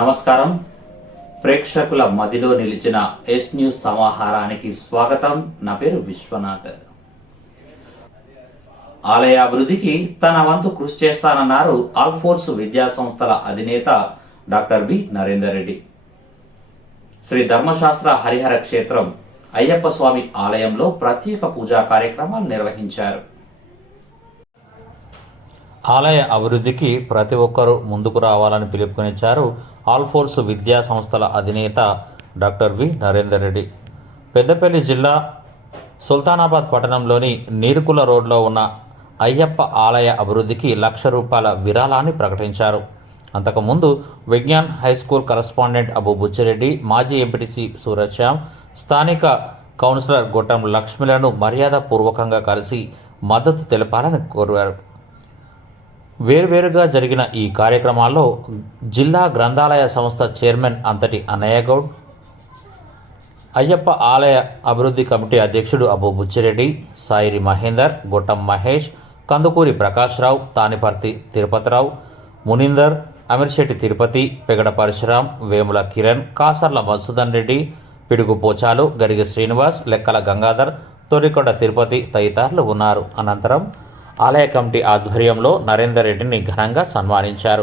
నమస్కారం. ప్రేక్షకుల మదిలో నిలిచిన ఎస్ న్యూస్ సమాహారానికి స్వాగతం. నా పేరు విశ్వనాథ్. ఆలయ అభివృద్ధికి తన వంతు కృషి చేస్తానన్నారు ఆల్ఫోర్స్ విద్యా సంస్థల అధినేత డాక్టర్ వి నరేందర్ రెడ్డి. శ్రీ ధర్మశాస్త్ర హరిహర క్షేత్రం అయ్యప్ప స్వామి ఆలయంలో ప్రత్యేక పూజా కార్యక్రమాలు నిర్వహించారు. ఆలయ అభివృద్ధికి ప్రతి ఒక్కరూ ముందుకు రావాలని పిలుపునిచ్చారు ఆల్ఫోర్స్ విద్యా సంస్థల అధినేత డాక్టర్ వి నరేందర్ రెడ్డి. పెద్దపల్లి జిల్లా సుల్తానాబాద్ పట్టణంలోని నీరుకుల రోడ్లో ఉన్న అయ్యప్ప ఆలయ అభివృద్ధికి ₹1,00,000 విరాళాన్ని ప్రకటించారు. అంతకుముందు విజ్ఞాన్ హైస్కూల్ కరస్పాండెంట్ అబు బుచ్చిరెడ్డి, మాజీ ఎంపీటీసీ సూరశ్యామ్, స్థానిక కౌన్సిలర్ గొట్టం లక్ష్మిలను మర్యాదపూర్వకంగా కలిసి మద్దతు తెలపాలని కోరారు. వేర్వేరుగా జరిగిన ఈ కార్యక్రమాల్లో జిల్లా గ్రంథాలయ సంస్థ చైర్మన్ అంతటి అన్నయ్య గౌడ్, అయ్యప్ప ఆలయ అభివృద్ధి కమిటీ అధ్యక్షుడు అబు బుచ్చిరెడ్డి, సాయిరి మహేందర్, గొట్టం మహేష్, కందుకూరి ప్రకాశ్రావు, తానిపర్తి తిరుపతిరావు, మునీందర్, అమీర్శెట్టి తిరుపతి, పెగడ పరశురాం, వేముల కిరణ్, కాసర్ల మధుసూదన్ రెడ్డి, పిడుగు పోచాలు, గరిగ శ్రీనివాస్, లెక్కల గంగాధర్, తొర్రికొండ తిరుపతి తదితరులు ఉన్నారు. అనంతరం ఆలయ కమిటీ ఆధ్వర్యంలో నరేందర్ రెడ్డిని ఘనంగా సన్మానించారు.